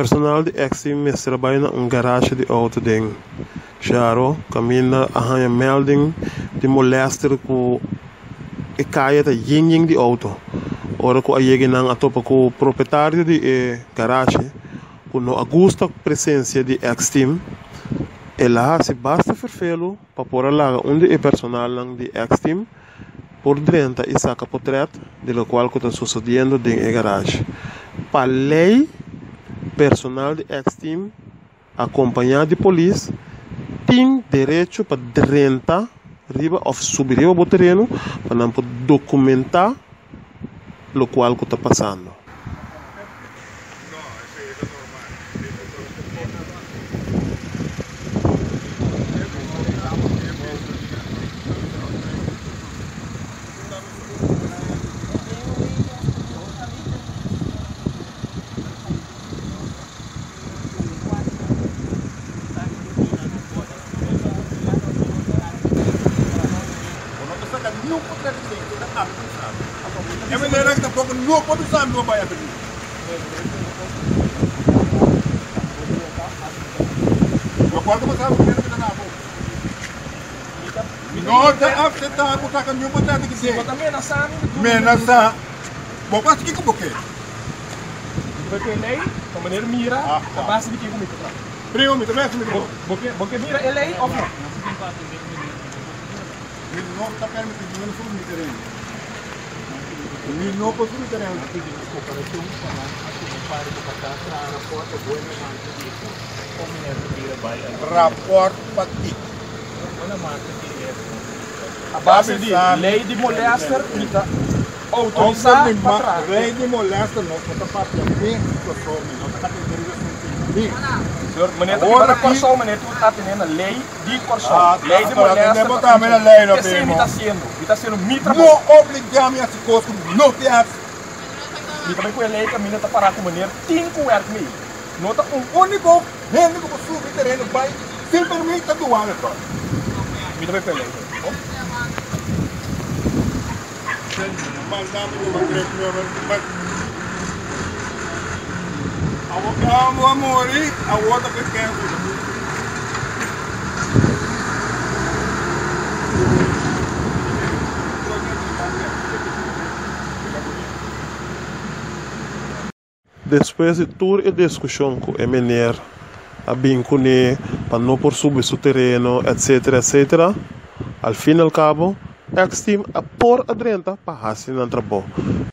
Personal de Exim mes trabalha na garagem de auto den Jaro, caminha a melding de molester com e caia da ying de auto. Ora ko ayegi nang atopa ko proprietário de garagem com no augusta presença de Exim ela se basta verfelo para pôr lá onde é personal de Exim por dentro e saca portrait de lo qual está sucedendo dentro da garagem. Para lei personal de Exim acompanhado de polícia tem direito para dentro riba ou subir o terreno para não documentar lo qual está passando. Não pode usar meu pai aqui. Eu quero começar a ver que na boca. Não, tá after tá botar com meu botar aqui sim. Botar menasa. Boca aqui com boque. Porque lei, como maneira mira, a base de que comigo. Primo, me também comigo. Porque mira é lei ou não? Não tá permitindo, não foi me terem. Não posso me ter rapport pati. A base de lei de molester está autorizada para trás. Lei de molester não está para bem não está atendendo senhor, maneira para corção, maneira tu está atendendo a lei de corção. Lei de molester. Que sim, está sendo mitra. Não obrigamos a se coisas, não te as. E também com a lei que a mina está parada com maneira tem que work me. Não está único para subir terreno vai sem permitir do ano só. E também com a lei. Mandamos uma creche a morrer, a outra que quer. Depois de toda a discussão com o MNR, a Bincune, para não por subir o terreno, etc, ao fim e ao cabo, Exim a pôr a drenta para fazer o trabalho.